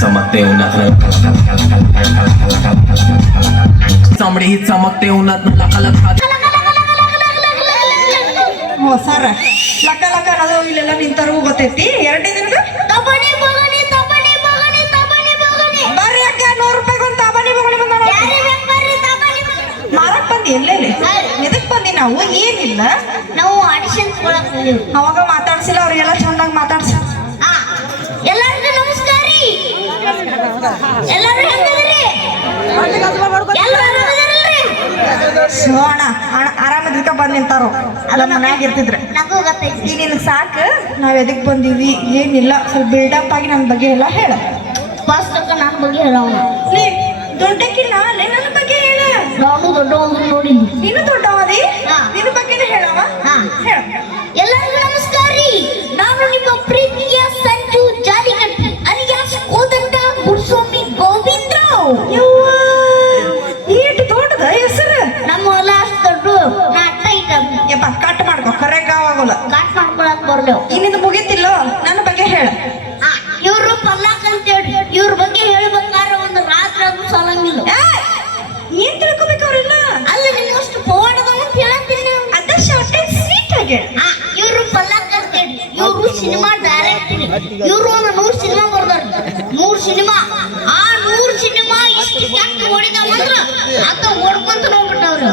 चमकते उन्हात चांबडी ही चमकते उन्हात ಸರ ಲಕ್ಕ ಲಕ್ಕ ನಗವಿಲ್ಲೆಲ್ಲ ನಿಂತಾರು ಗೊತ್ತೈತಿ ಎರಡೇ ದಿನ ನಾವು ಏನಿಲ್ಲ. ನಾವು ಆಡಿಷನ್ಸ್ ಕೊಡಕ್ ಅವಾಗ ಮಾತಾಡ್ಸಿಲ್ಲ ಅವ್ರಿಗೆಲ್ಲ ಚೆನ್ನಾಗಿ ಮಾತಾಡ್ಸ. ಎಲ್ಲರಿಗೂ ನಮಸ್ಕಾರ ರೀ. ಎಲ್ಲರೂ ಹೆಂಗದ್ರಿ ಆರಾಮದಿದ್ಕ ಬಂದ್ ನಿಂತಾರು? ಅಲ್ಲ ಮನ್ಯಾಗ ಇರ್ತಿದ್ರೆ. ಸಾಕ ಈಗ ಸಾಕು ನಾವ್ ಎದಕ್ ಬಂದೀವಿ ಏನಿಲ್ಲ ಸ್ವಲ್ಪ ಬಿಲ್ಡಪ್ ಆಗಿ ನನ್ ಬಗ್ಗೆ ಎಲ್ಲ ಹೇಳ. ಫಸ್ಟ್ ನನ್ನ ಬಗ್ಗೆ ಹೇಳೋಣ ನೀ ದೊಡ್ಡಕ್ಕಿಲ್ಲ ಅಲ್ಲೇ ನನ್ನ ಬಗ್ಗೆ ಹೇಳ. ನಾನು ದೊಡ್ಡ ನೋಡಿ. ನೀನು ದೊಡ್ಡವದಿ ಹಾ. ನಿನ್ನ ಬಗ್ಗೆನೇ ಹೇಳವ ಹಾ. ಹೇಳ ಎಲ್ಲರಿಗೂ ನಮಸ್ಕಾರ ರೀ. ನಾನು ನಿಮ್ಮ ಪ್ರೀತಿಯ ಸಂಜು ಜಾಲಿಗಟ್ಟಿ ಅಲಿಯಾಸ್ ಕೋದಂಡ ಗುರುಸ್ವಾಮಿ ಗೋವಿಂದ. ಏಟ್ ದೊಡ್ಡದ ಹೆಸರು? ನಮ್ಮ ಹೊಲ ಅಷ್ಟು ದೊಡ್ಡ ನಾ ಅಟ್ಟ ಇಟ್ಟ ಯಪ್ಪ ಕಟ್ ಮಾಡ್ಕೊ. ಕರೆಕ್ಟ್ ಆಗೋಲ್ಲ. ಕಟ್ ಮಾಡ್ಕೊಳಕ್ ಬರ್ಲೇವು ಇನ್ನಿಂದ ಮುಗೀತಿಲ್ಲೋ ಇವ್ರು ಒಂದು ನೂರು ಸಿನಿಮಾ ಬರ್ದಾರ. ನೂರು ಸಿನಿಮಾ. ಆ ನೂರು ಸಿನಿಮಾ ಇಷ್ಟು ಕೆಟ್ಟ ಓಡಿದಾವ ಅಂದ್ರ ಅದ ಓಡ್ಕೊಂತ ಹೋಗ್ಬಿಟ್ಟವ್ರು.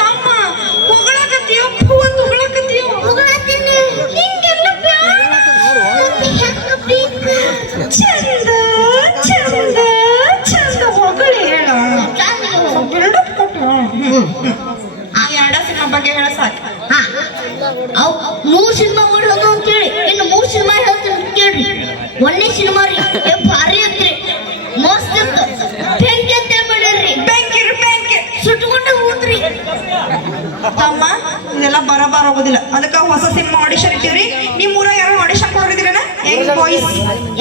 ತಮ್ಮ ಹೊಗಳಕತ್ತೀಯೋ? ಅಂತ ಹೊಗಳಕತ್ತೀಯೋ? ಹೋಗತ್ತೀನಿ ಹಿಂಗೆಲ್ಲ ಬ್ಯಾಡ. ಮತ್ತೆ ಹೆಂಗ ಬೇಕು? ಚಂದ ಚಂದ ಚಂದ ಹೊಗಳಿ ಹೇಳ. ಚಾಂದಿಗೆ ಬಿಲ್ಡಪ್ ಕೊಟ್ಟು. ಆ ಎರಡ ಸಿನಿಮಾ ಬಗ್ಗೆ ಹೇಳ ಸಾಕು. ಹಾ. ಅವ್ ಮೂರ್ ಸಿನಿಮಾ ಓಡೋದು ಅಂತ ಹೇಳಿ ಇನ್ನು ಮೂರ್ ಸಿನಿಮಾ ಹೇಳ್ತೀನಿ ಅಂತ ಕೇಳ್ರಿ ಒಂದೇ ಸಿನಿಮಾ ರೀ ಏ ಭಾರಿ ಐತ್ರಿ ಮಸ್ತ್ ಇತ್ತು ಬೆಂಕಿ ಅಂತ ಮಾಡ್ಯಾರ್ರಿ ಬೆಂಕಿ ಬೆಂಕಿ. ಸುಟ್ಕೊಂಡ ಹೋದ್ರಿ. ತಮ್ಮ ಇದೆಲ್ಲ ಬರಬಾರ ಆಗೋದಿಲ್ಲ. ಅದಕ್ಕ ಹೊಸ ಸಿನಿಮಾ ಆಡಿಷನ್ ಇಟ್ಟಿವ್ರಿ. ನಿಮ್ಮ ಊರ ಯಾರು ಆಡಿಷನ್ ಕೊಡೋರಿದ್ದೀರನ? ಹೆಂಗ್ ಬಾಯ್ಸ್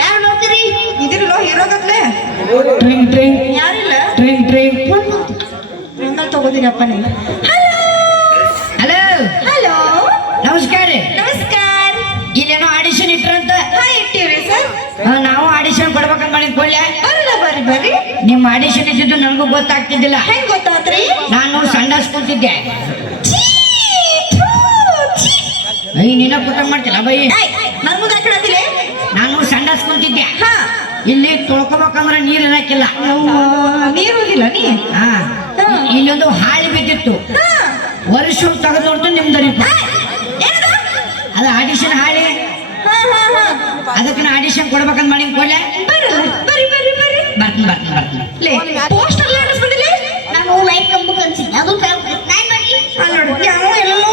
ಯಾರು ನೋಡ್ತೀರಿ? ಇದಿರಲ್ಲ ಹೀರೋ ಗತ್ಲೆ ಟ್ರಿಂಗ್ ಟ್ರಿಂಗ್. ಯಾರಿಲ್ಲ? ಟ್ರಿಂಗ್ ಡ್ರಿಂಕ್ ಹಂಗ ತಗೋದಿನಪ್ಪ ನೀನು ಹಲೋ ಹಲೋ ನಮಸ್ಕಾರ. ನಮಸ್ಕಾರ. ನಾವು ಆಡಿಷನ್ ಕೊಡ್ಬೇಕಂತ ಮಾಡಿದ್ ಕೊಳ್ಳೆ ಬರಲ್ಲ ಬರ್ರಿ ಬರ್ರಿ. ನಿಮ್ಮ ಆಡಿಷನ್ ಇದ್ದಿದ್ದು ನನಗೂ ಗೊತ್ತಾಗ್ತಿದ್ದಿಲ್ಲ. ಹೆಂಗ್ ಗೊತ್ತಾತ್ರಿ? ನಾನು ಸಣ್ಣ ಕೂತಿದ್ದೆ. ಐ ನೀನ ಕೂತ ಮಾಡ್ತಿಲ್ಲ ಬೈ. ನನ್ ಮುಂದೆ ನಾನು ಸಣ್ಣ ಕುಂತಿದ್ದೆ. ಇಲ್ಲಿ ತೊಳ್ಕೊಬೇಕಂದ್ರೆ ನೀರ್ ಏನಕ್ಕಿಲ್ಲ ಯವ್ವ, ನೀರು ಹೋಗಿಲ್ಲ ನೀ? ಹಾ. ಇಲ್ಲೊಂದು ಹಾಳಿ ಬಿದ್ದಿತ್ತು. ವರ್ಷ ತೆಗೆದು ನೋಡ್ತು ನಿಮ್ದು? ಅದು ಆಡಿಷನ್ ಹಾಳಿ. ಅದಕ್ಕೆ ನಾ ಆಡಿಷನ್ ಕೊಡ್ಬೇಕಂತ ಮಾಡಿದ್ ಕೊಡ್ಲೆ? ಬರ್ರಿ ಬರ್ರಿ ಬರ್ರಿ ಬರ್ತೀನಿ ಬರ್ತೀನಿ ಬರ್ತೀನಿ. ಲೇ ಪೋಸ್ಟರ್ ಅಂಟಿಸ್ಬಿಟ್ಟಿಲ್ಲ ನಾನು ಲೈಟ್ ಕಂಬ ಕನ್ಸಿದ್ದೆ ಅದು ನಾನು ಮಾಡಿ. ನೋಡಿ ಯಾವ ಎಲ್ಲೋ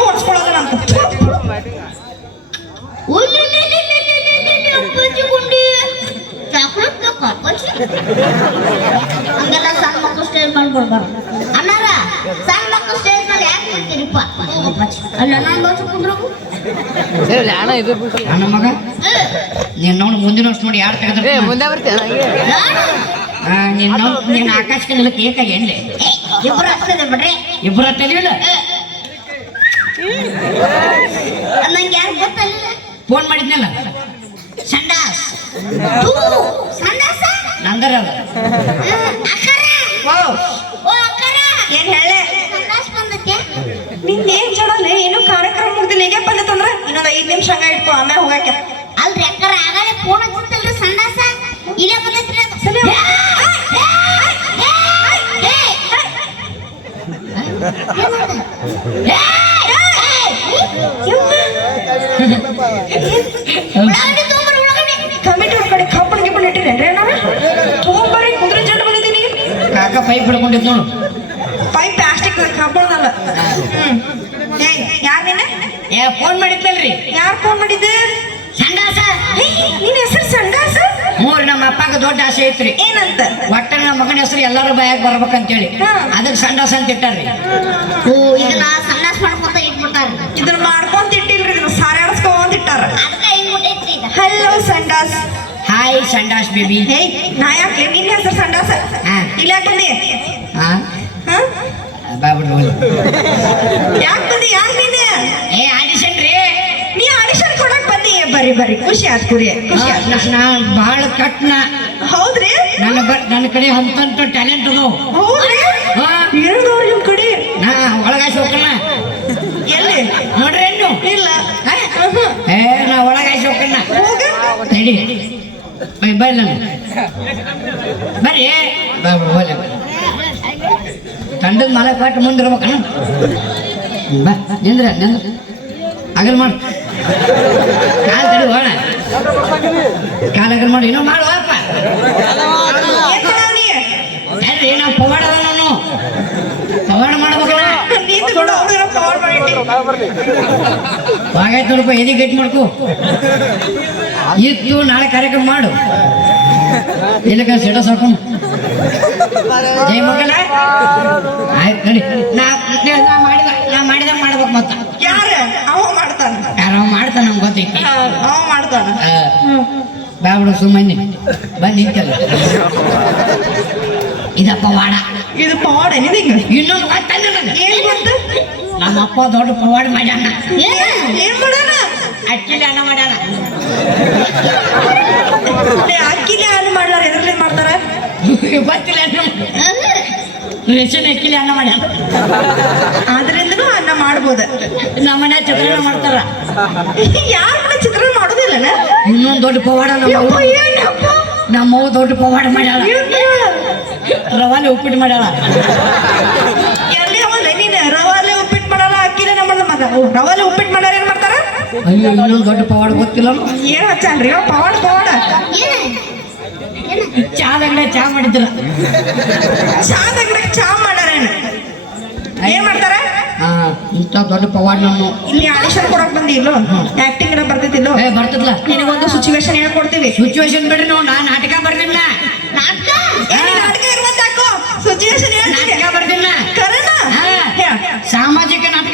ಹಂಗೆಲ್ಲ ಸಣ್ಣ ಮಕ್ಕಳು ಸ್ಟೇಜ್ ಮಾಡ್ಕೊಡ್ಬಾರ್ದು ಅಣ್ಣಾರ ಸಣ್ಣ ನನ್ನ ಮಗ ಮುಂದಿನ ವರ್ಷ ನೋಡಿ ಯಾರು ತೆಗೆದ್ರೆ ನೀನ್ ನಿನ್ನ ನಿನ್ನ ಆಕಾಶಕ್ಕೆ ನಿಲ್ಲಕ್ಕೆ ಏಕಾಗಿ ಎಣ್ಲೆ ಇಬ್ಬರು ಆಗ್ತದೆ ಬಿಡ್ರಿ ಇಬ್ಬರ ನಂಗೆ ಯಾರು ಫೋನ್ ಮಾಡಿದ್ನಲ್ಲ ಸಂಡಾಸ್ ಓ ಏನ್ ಹೇಳೆ ನಿಂದ ಏನ್ ಏನು ಕಾರ್ಯಕ್ರಮ ಮುಗ್ದಿಲ್ಲ ಈಗ ಬಂದತ್ತಂದ್ರ ಇನ್ನೊಂದ್ ಐದ್ ನಿಮಿಷ ಹಂಗ ಇಟ್ಕೋ ಆಮೇಲೆ ಹೋಗಾಕ. ಅಲ್ರಿ ಅಕ್ಕರ ಆಗಲೇ ಫೋನ್ ಹಚ್ಚಿತ್ತಲ್ರಿ ಸಂಡಾಸ? ಇಲ್ಲೇ ಬಂದೈತ್ರಿ ಕಮಿಟಿ ಕಡೆ ಕಪ್ಪಣಿಗೆ ಬಂದಿಟ್ಟಿರೇನ್ರಿ ನಾವು ತಗೊಂಬರಿ ಕುದುರೆ ಜಂಡ ಬಂದಿದ್ದೀನಿ. ಕಾಕ ಪೈಪ್ ಹಿಡ್ಕೊಂಡಿದ್ ನೋಡು. ಪ್ಲಾಸ್ಟಿಕ್ ಕಬ್ಬಣದಲ್ಲ ಹ್ಮ್. ಏಯ್ ಏ ಫೋನ್ ಮಾಡಿದ್ನಲ್ರಿ. ಯಾರು ಫೋನ್ ಮಾಡಿದ್ದೆ? ಸಂಡಾಸ ನಿನ್ ಹೆಸರು ಸಂಡಾಸ ಮೂರ್ ನಮ್ಮ ಅಪ್ಪಗ ದೊಡ್ಡ ಆಸೆ ಐತ್ರಿ. ಏನಂತ? ಒಟ್ಟ ನಮ್ಮ ಮಗನ ಹೆಸರು ಎಲ್ಲಾರು ಬಾಯಾಗ ಬರ್ಬೇಕಂತೇಳಿ. ಹೇಳಿ ಅದಕ್ಕೆ ಸಂಡಾಸ ಅಂತ ಇಟ್ಟಾರ್ರಿ. ಓ ಇದನ್ನ ಸಂಡಾಸ ಮಾಡ್ಕೊಂತ ಇಟ್ಬಿಟ್ಟಾರ ಇದನ್ನ ಮಾಡ್ಕೊಂತ ಇಟ್ಟಿಲ್ರಿ ಇದನ್ನ ಸಾರ್ಯಾಡ್ಸ್ಕೊಂತ ಇಟ್ಟಾರ. ಹಲೋ ಸಂಡಾಸ್ ಹಾಯ್ ಸಂಡಾಸ್ ಬೇಬಿ ಹೇ ನಾ ಯಾಕೆ ನಿನ್ನ ಹೆಸರು ಸಂಡಾಸ ಹಾ. ಇಲ್ಲ ಯಾಕೆ ಹಾ. ಬಾ ಬಿಡು ಹೋಗ್ಲಿ. ಯಾಕೆ ಬಂದಿ ನೀನು ಏ ಆಡಿಷನ್ ರೀ. ನೀ ಆಡಿಷನ್ ಕೊಡಕ್ ಬಂದಿ? ಬರ್ರಿ ಬರ್ರಿ. ಖುಷಿ ಆತ್ ಕುರಿ ಖುಷಿ ಆತ್. ನಾನು ಭಾಳ ಕಟ್ನ. ಹೌದ್ರಿ? ನನ್ನ ಬ ನನ್ನ ಕಡೆ ಅಂತಂತ ಟ್ಯಾಲೆಂಟ್ ಅದಾವ. ಹೌದ್ರಿ? ಹಾ. ಏನದವ್ರಿ ನಿಮ್ ಕಡೆ? ನಾ ಒಳಗಾಸಿ ಹೋಗ್ಕನ ಎಲ್ಲಿ? ನೋಡ್ರಿ ಏನು ಇಲ್ಲ. ಏ ನಾ ಒಳಗಾಸಿ ಹೋಗ್ಕನ ಹೋಗ. ನಡಿ. ಬೈ ಬರ್ರಿ ನಾನು ಬರ್ರಿ. ಬಾ ಬಿಡು ಹೋಗ್ಲಿ. ತಂಡದ ಮಲೆ ಕೊಟ್ಟು ಮುಂದಿರ್ಬೇಕ ಬಾ, ನಿಂದ್ರ ನಿಂದ್ರ. ಅಗಲ್ ಮಾಡು. ಕಾಲು ತಡಿ ಹೋಣ ಕಾಲ್ ಅಗಲ್ ಮಾಡಿ. ಇನ್ನೂ ಏನ್ ನೀ? ಅಲ್ರಿ ನಾವು ಪವಾಡ ನಾನು? ಪವಾಡ ಮಾಡ್ಬೇಕಲ್ಲ ಮಾಡಿ ಹಾಗಾಯ್ತು ನೋಡಪ್ಪ, ಎದಿ ಗಟ್ಟಿ ಮಾಡ್ಕೋ. ಇತ್ತು, ನಾಳೆ ಕಾರ್ಯಕ್ರಮ ಮಾಡು. ಇಲ್ಲಕ್ಕ ಸಿಡ ಸಾಕು. ಮಾಡಿದ ಮಾಡ್ಬೇಕು ಮತ್ತ. ಯಾರ? ಅವ ಮಾಡ್ತಾನ. ಯಾರೋ ಮಾಡ್ತಾನ ನಮ್ಗೆ ಗೊತ್ತೈತಿ. ಅವ ಮಾಡ್ತಾನ. ಆ, ಬಾ ಬಿಡು ಸುಮ್ಮನೆ. ಬಂದು ನಿಂತಲ್ಲ ಇದಪ್ಪ ವಾಡ. ಇದು ಪವಾಡ ನಿಂಗ ಇನ್ನೊಂದು ಗೊತ್ತಲ್ಲ ನನಗೆ. ಏನ್ ಗೊತ್ತು ನಮ್ಮ ಅಪ್ಪ ದೊಡ್ಡ ಪವಾಡ ಮಾಡ್ಯಾನ. ಏನ್ ಮಾಡೋಣ ಅಕ್ಕಿಲಿ ಅನ್ನ ಮಾಡ್ಯಾನ. ಅಕ್ಕಿಲಿ ಅನ್ನ ಮಾಡ್ಲಾರ ಎದ್ರಲ್ಲಿ ಮಾಡ್ತಾರ? ಗೊತ್ತಿಲ್ಲ ರೇಷನ್ ಎಕ್ಕಿಲಿ ಅನ್ನ ಮಾಡ ಆದ್ರಿಂದನೂ ಅನ್ನ ಮಾಡ್ಬೋದ. ನಮ್ಮನೆ ಚಿತ್ರಾನ್ನ ಮಾಡ್ತಾರ. ಯಾರು ಮನೆ ಚಿತ್ರಾನ್ನ ಮಾಡೋದಿಲ್ಲನ ಇನ್ನೊಂದು ದೊಡ್ಡ ಪವಾಡ ನಮ್ಮ ಏನಪ್ಪ? ದೊಡ್ಡ ಪವಾಡ ಮಾಡ್ಯಾಳ? ರವಾಲೆ ಉಪ್ಪಿಟ್ಟು ಮಾಡ್ಯಾಳ. ಎಲ್ಲಿ ಅವಲ್ಲ ನೀನು ರವಾಲೆ ಉಪ್ಪಿಟ್ಟು ಮಾಡಲ್ಲ ಅಕ್ಕಿಲೆ ನಮ್ಮ ಮಗ. ರವಾಲೆ ಉಪ್ಪಿಟ್ಟು ಮಾಡ್ಯಾರ ಏನ್ ಮಾಡ್ತಾರ? ಅಯ್ಯೋ ಇನ್ನೊಂದು ದೊಡ್ಡ ಪವಾಡ ಗೊತ್ತಿಲ್ಲ ಏನು ಹಚ್ಚಾನ್ರಿ ಅವ್ ಪವಾಡ. ಪವಾಡ ಚಾದಂಗಡೆ ಚಾ ಮಾಡಿದ್ರ. ಚಾ ಅಂಗಡಿಗೆ ಚಾ ಮಾಡಾರೇನು ಏನ್? ಮಾಡ್ತಾರ? ಹಾ ಇಂಥ ದೊಡ್ಡ ಪವಾಡ ನಮ್ಮ ಇಲ್ಲಿ ಆಡಿಷನ್ ಕೊಡಕ್ ಬಂದಿಲ್ಲೋ ಆಕ್ಟಿಂಗ್ ಎಲ್ಲ ಬರ್ತಿದ್ದಿಲ್ಲ ಏ ಬರ್ತದಲ್ಲ ನಿನಗೊಂದು ಸಿಚುವೇಶನ್ ಹೇಳ್ಕೊಡ್ತೀವಿ ಸಿಚುವೇಶನ್ ಬಿಡ್ರಿ ನಾವು ನಾ ನಾಟಕ ಬರ್ದಿಲ್ಲ. ನಾಟಕ? ನಾಟಕ ಸಿಚುಯೇಷನ್ ಸಿಚುವೇಶನ್ ನಾಟಕ ಬರ್ದಿಲ್ಲ. ಕರೆನಾ? ಹಾ. ಸಾಮಾಜಿಕ ನಾಟಕ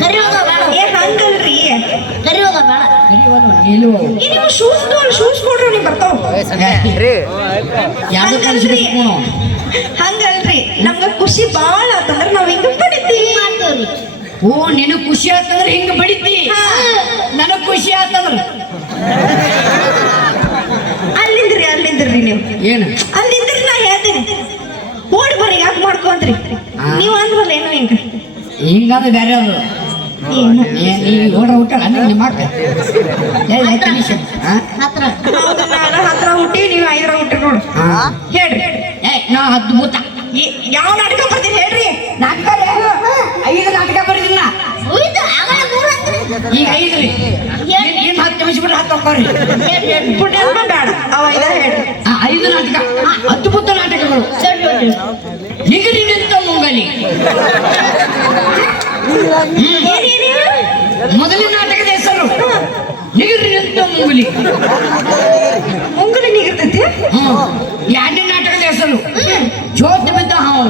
ಕರಿಯೋದ ಬೇಡ ಏ ಹಂಗಲ್ರಿ ಕರಿಯೋದ ಬೇಡ ನಿಲ್ಲುವ ಈ ನೀವು ಶೂಸ್ ಶೂಸ್ ಕೊಡ್ರಿ ನೀವು ಬರ್ತಾವ ಹಂಗಲ್ರಿ ನಮ್ಗ ಖುಷಿ ಬಾಳ ಆತಂದ್ರ ನಾವ್ ಹಿಂಗ ಮಾಡ್ತೇವ್ರಿ ಓ ನಿನಗ್ ಖುಷಿ ಆತಂದ್ರ ಹಿಂಗ ಬಡಿತಿ. ನನಗ್ ಖುಷಿ ಆತಂದ್ರ ಅಲ್ಲಿಂದ್ರಿ ಅಲ್ಲಿಂದ್ರಿ ನೀವು ಏನು ಅಲ್ಲಿಂದ್ರಿ ನಾ ಹೇಳ್ತೀನಿ ಓಡಿ ಬರ್ರಿ ಯಾಕೆ ಮಾಡ್ಕೊಂತ್ರಿ ಹಾ. ನೀವು ಅಂದ್ರಲ್ಲ ಏನೋ ಹಿಂಗ ಹಿಂಗಾದ್ರೆ ಬೇರೆ ಅದು. ಏನು? ನೀ ಓಡ ಹುಟ್ಟಲ್ಲ ನಿಮ್ಮ ಅಕ್ಕ ಹೇಳಿ ಆಯ್ತು ಹಾ ಹತ್ರ. ಹೌದು ನಾನು ಹತ್ರ ಹುಟ್ಟಿ ನೀವು ಐದರ ಹುಟ್ಟಿ ನೋಡು. ಹೇಳ್ರಿ. ಏ ನಾ ಅದ್ಭುತ ಯಾವ ನಾಟಕ ಬರ್ತೀನಿ ಹೇಳ್ರಿ. ನಾಟಕ ಐದು ನಾಟಕ ಈಗ ಇನ್ ಹತ್ತು ನಿಮಿಷ ಬಿಟ್ಟು ಹತ್ತು ಹೋಗ್ರಿ ಬೇಡ. ಅವ ಐದ ಹೇಳ್ರಿ. ಆ, ಐದು ನಾಟಕ. ಅದ್ಭುತ ನಾಟಕಗಳು. ನಿಗಡಿ ನಿಂತ ಮೊಗಲಿ. ಮೊದಲ ನಾಟಕದ ಹೆಸರು ನಿಗಡಿ ಮೊಗಲಿ. ಮುಂಗಲಿ ಮುಂಗಲಿ ನೀಗಿರ್ತೈತಿ ಎರಡನೇ ನಾಟಕದ ಹೆಸರು ಜೋತ್ ಬಿದ್ದ ಹಾವು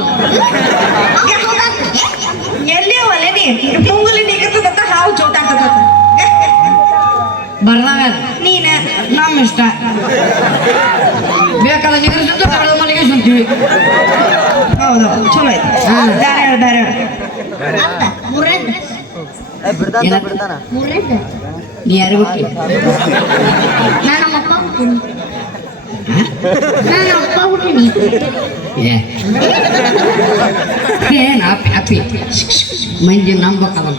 ಎಲ್ಲಿ ಅವಲ್ಲ ನೀ? ಮುಂಗಲಿ ನಿಗಿರ್ತದ ಹಾವು ಜೋತಾಡ್ತದ ಬರ್ದಾಗ ನೀನ? ನಮ್ಮ ಇಷ್ಟ. ಬೇಕಾದ ನಿಗರಿಸಿದ್ದು ಕಾಳು ಮಲ್ಲಿಗೆ ಸುಂತೀವಿ ಹೌದು ಚಲೋ ಆಯ್ತು. ಬೇರೆ ಹೇಳು? ಮೂರನೇದು ನೀ ಯಾರು ನಾನು ಅಪ್ಪ ನಾನು ಅಪ್ಪ ಏನ್ ಹ್ಯಾಪಿ ಹ್ಯಾಪಿ ಮಂದಿ ನಂಬಕಲ್ಲ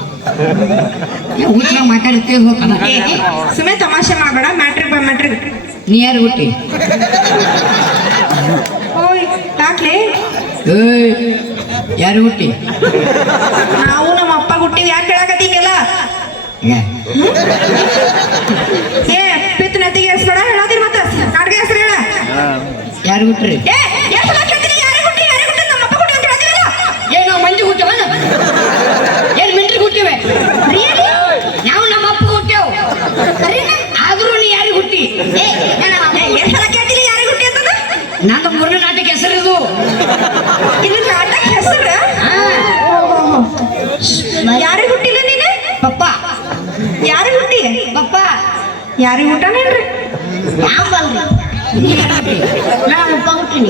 ಏ ಉತ್ತರ ಮಾತಾಡಿ ತಿಳಿಸ್ಬೇಕಲ್ಲ ಏ, ಏ, ಸುಮ್ಮನೆ ತಮಾಷೆ ಮಾಡಬೇಡ ಮ್ಯಾಟ್ರಿಕ್ ಬೈ ಮ್ಯಾಟ್ರಿಕ್ ನಿಯರ್ ಯಾರು ಹುಟ್ಟಿ? ಓಯ್ ಏಯ್ ಯಾರು ಹುಟ್ಟಿ? ನಾವು ನಮ್ಮ ಅಪ್ಪ ಹುಟ್ಟಿವಿ ಯಾಕೆ ಹೇಳಕತ್ತೀಗೆಲ್ಲ ಏ, ಪಿತ್ ನತ್ತಿಗೆ ಹೆಸ್ಬೇಡ ಯಾರು ಬಿಟ್ರಿ ಏನೋ ಮಂಜು ಹುಟ್ಟವ ಏನ್ ಮಿಂಟ್ರಿ ಹುಟ್ಟಿವೆ? ನಾವು ನಮ್ಮ ಅಪ್ಪ ಹುಟ್ಟೆವು ಆದ್ರೂ ನೀ ಯಾರಿಗೆ ಹುಟ್ಟಿ? ನನ್ನ ಮೂರನೇ ನಾಟಕ ಹೆಸರು ಇದು ನಾಟಕ ಹೆಸರು? ಯಾರಿಗೆ ಹುಟ್ಟಿಲ್ಲ ನೀನು? ಪಪ್ಪ. ಯಾರಿಗೆ ಹುಟ್ಟಿ ಪಪ್ಪ. ಯಾರಿಗೆ ಹುಟ್ಟಾನೇನ್ರಿ? ಯಾವ ನಾನು ಉಪ್ಪ ಹುಟ್ಟಿನಿ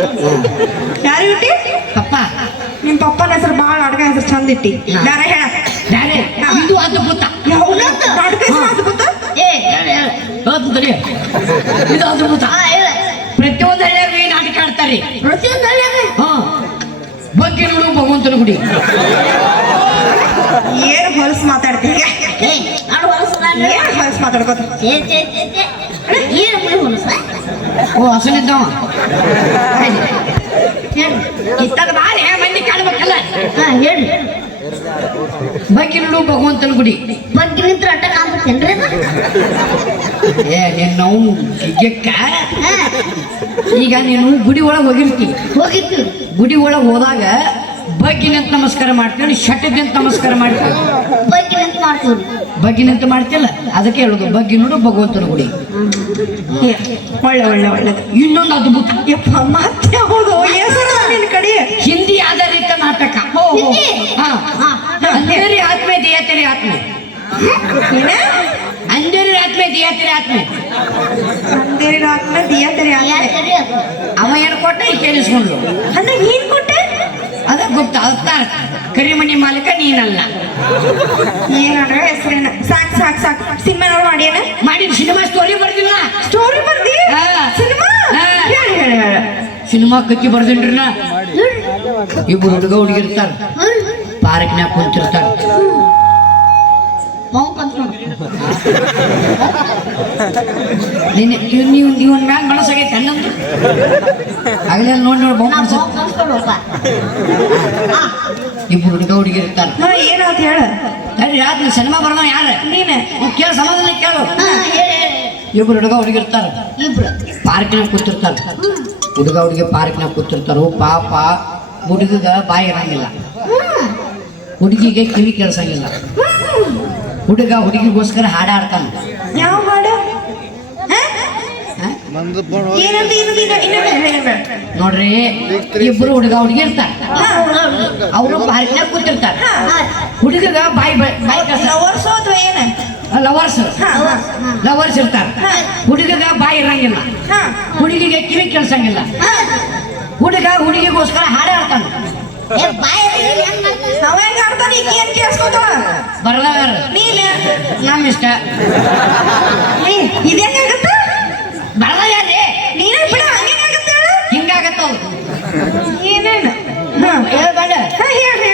ಯಾರಿಗೆ ಹುಟ್ಟಿ? ಪಪ್ಪ. ನಿಮ್ ಪಪ್ಪನ ಹೆಸರು ಬಾಳ ಅಡ್ಗ ಹೆಸರು ಚಂದ ಇಟ್ಟಿ. ಬೇರೆ ಹೇಳ. ಬ್ಯಾರೆ ಇದು ಅದ್ಭುತ ಅಡ್ಗ ಹೆಸರು ಅದು ಗೊತ್ತಾ ಏ ಇದು ಅದ್ಭುತ ಹೇಳ. ಪ್ರತಿಯೊಂದು ಹಳ್ಳಿಯಾಗ ಏನ್ ನಾಟಕ ಆಡ್ತಾರೆ. ಪ್ರತಿಯೊಂದು ಹಳ್ಳಿಯಾಗ? ಹಾ. ಬಗ್ಗೆ ನೋಡು ಭಗವಂತನ ಗುಡಿ. ಏನು ಹೊಲಸು ಮಾತಾಡ್ತೀನಿ ಏನು ಮಾತಾಡ್ಕೋತ? ಏನು ಹೊಲಸ ಓ ಹಸನಿದ್ದವ ಹೇಳಿ ಇತ್ತದ ಬಾರಿ ಮಂದಿ ಕಾಣ್ಬೇಕಲ್ಲ ಹಾ ಹೇಳಿ. ಬಗ್ಗೆ ಭಗವಂತನ ಗುಡಿ. ಬಗ್ಗೆ ನಿಂತ್ರ ಅಟ್ಟ ಕಾಣ್ತೇನ್ರಿ ಏ ನಾವು ಈಗ ನೀನು ಗುಡಿ ಒಳಗೆ ಹೋಗಿರ್ತಿ. ಹೋಗಿತ್ತು. ಗುಡಿ ಒಳಗೆ ಹೋದಾಗ ಬಗ್ಗೆ ನಿಂತ ನಮಸ್ಕಾರ ಮಾಡ್ತೀವಿ ಶಟ್ಟ ನಿಂತ ನಮಸ್ಕಾರ ಮಾಡ್ತೀವಿ. ಬಗ್ಗಿನಂತ ನಿಂತ ಬಗ್ಗಿನಂತ ಬಗ್ಗೆ ಮಾಡ್ತಿಲ್ಲ ಅದಕ್ಕೆ ಹೇಳುದು ಬಗ್ಗಿ ನೋಡು ಭಗವಂತನ ಗುಡಿ. ಒಳ್ಳೆ ಒಳ್ಳೆ ಒಳ್ಳೆ ಒಳ್ಳೆದು. ಇನ್ನೊಂದು ಅದ್ಭುತ. ಯಪ್ಪ ಮತ್ತೆ ಹೌದು ಹೆಸರು ಕಡೆ. ಹಿಂದಿ ಆಧಾರಿತ ನಾಟಕ. ಅಂಜರಿ ಹಾ. ಹಾ. ಅಂಧೇರಿ ಆತ್ಮೆ ದಿಯಾತೆರಿ ಆತ್ಮೆ. ಏನ? ಆತ್ಮೆ ದಿಯಾತೆರಿ ಆತ್ಮೆ. ಅಂದೇರಿ ಆತ್ಮ ದಿಯ ತೆರೆ ಯಾರ್ ಸರಿ ಅದು ಅವ ಏನು ಕೊಟ್ಟ? ಈ ಅಂದ್ರೆ ಏನ್ ಕೊಟ್ಟೆ? ಅದ ಗುಪ್ತ ಅವತಾರ ಕರಿಮಣಿ ಮಾಲೀಕ ನೀನಲ್ಲ. ಏನಂದ್ರೆ ಹೆಸರೇನ? ಸಾಕ್ ಸಾಕ್ ಸಾಕ್. ಸಿನಿಮಾ ಮಾಡ್ಯಾನ ಮಾಡಿ ಸಿನಿಮಾ ಸ್ಟೋರಿ ಬರ್ದಿಲ್ಲ. ಸ್ಟೋರಿ ಬರ್ದಿ? ಹಾ. ಸಿನಿಮಾ? ಸಿನಿಮಾ ಕಕ್ಕಿ ಬರ್ದಿನ್ರಿ ನಾ ಇಬ್ರು ಹುಡುಗ ಹುಡುಗಿರ್ತಾರ. ಪಾರ್ಕ್ನ್ಯಾಗ ಕುಂತಿರ್ತಾರ. ಮೌ ಕಂತ್ಕೊಂಡು ನಿನ್ನೆ ಇವ್ ನೀವು ನೀವು ಮ್ಯಾಲ ಮನಸ್ಸಾಗೈತೆ ಹನ್ನೊಂದು ಆಗಲೇ ನೋಡಿ ನೋಡಿ ಬಹು ಮನಸ್ಸು ಕಂತ್ಕೊಂಡಪ್ಪ ಇಬ್ರು ಹುಡುಗ ಏನು ಅಂತ ಹೇಳ. ಸರಿ ರಾತ್ರಿ ಸಿನಿಮಾ ಬರೋಣ ಯಾರು? ನೀನೆ. ಕೇಳ ಸಮಾಧಾನ ಕೇಳು. ಹಾ ಹೇಳಿ ಹೇಳಿ. ಇಬ್ರು ಹುಡುಗ ಹುಡುಗಿರ್ತಾರ ಇಬ್ರು. ಪಾರ್ಕ್ನಾಗ ಕೂತಿರ್ತಾರೆ. ಹುಡುಗ ಹುಡುಗಿ ಪಾರ್ಕ್ನಾಗ ಕೂತಿರ್ತಾರೋ ಪಾಪ ಹುಡುಗ ಬಾಯಿ ಇರಂಗಿಲ್ಲ. ಹುಡುಗಿಗೆ ಕಿವಿ ಕೇಳಿಸಂಗಿಲ್ಲ. ಹುಡುಗ ಹುಡುಗಿಗೋಸ್ಕರ ಹಾಡ ಆಡ್ತಾನ ಯಾವ ಹಾಡು ಹಾ? ಹ? ಏನಂತ ಏನಂತ ಇನ್ನ ಇನ್ನ ಹೇಳ ಹೇಳ ನೋಡ್ರಿ ಇಬ್ರು ಹುಡುಗ ಹುಡುಗಿ ಇರ್ತಾರ. ಅವರು ಪಾರ್ಕ್ನಾಗ ಕೂತಿರ್ತಾರ. ಹುಡುಗಗ ಬಾಯಿ ಬ- ಬಾಯಿ ಕಸ ಲವರ್ಸು ಅಥವಾ ಏನ? ಲವರ್ಸ್ ಲವರ್ಸ್ ಇರ್ತಾರ. ಹುಡುಗಗ ಬಾಯಿ ಇರಂಗಿಲ್ಲ. ಹಾ. ಹುಡುಗಿಗೆ ಕಿವಿ ಕೇಳ್ಸಂಗಿಲ್ಲ. ಹುಡುಗ ಹುಡುಗಿಗೋಸ್ಕರ ಹಾಡ ಆಡ್ತಾನ. ಬರಲಾರ ನೀನ ನಮ್ಮ ಇಷ್ಟ ಏ ಇದೇನಾಗತ್ತ ಬರಲಾರ್ರಿ ನೀನೇ ಬಿಡ ಹಂಗೇನಾಗತ್ತ ಆಗುತ್ತೆ ಹಿಂಗಾಗತ್ತವು ಏನೇನು? ಹಾ ಹೇಳ್ಬೇಡ ಹಾ ಹೇಳಿ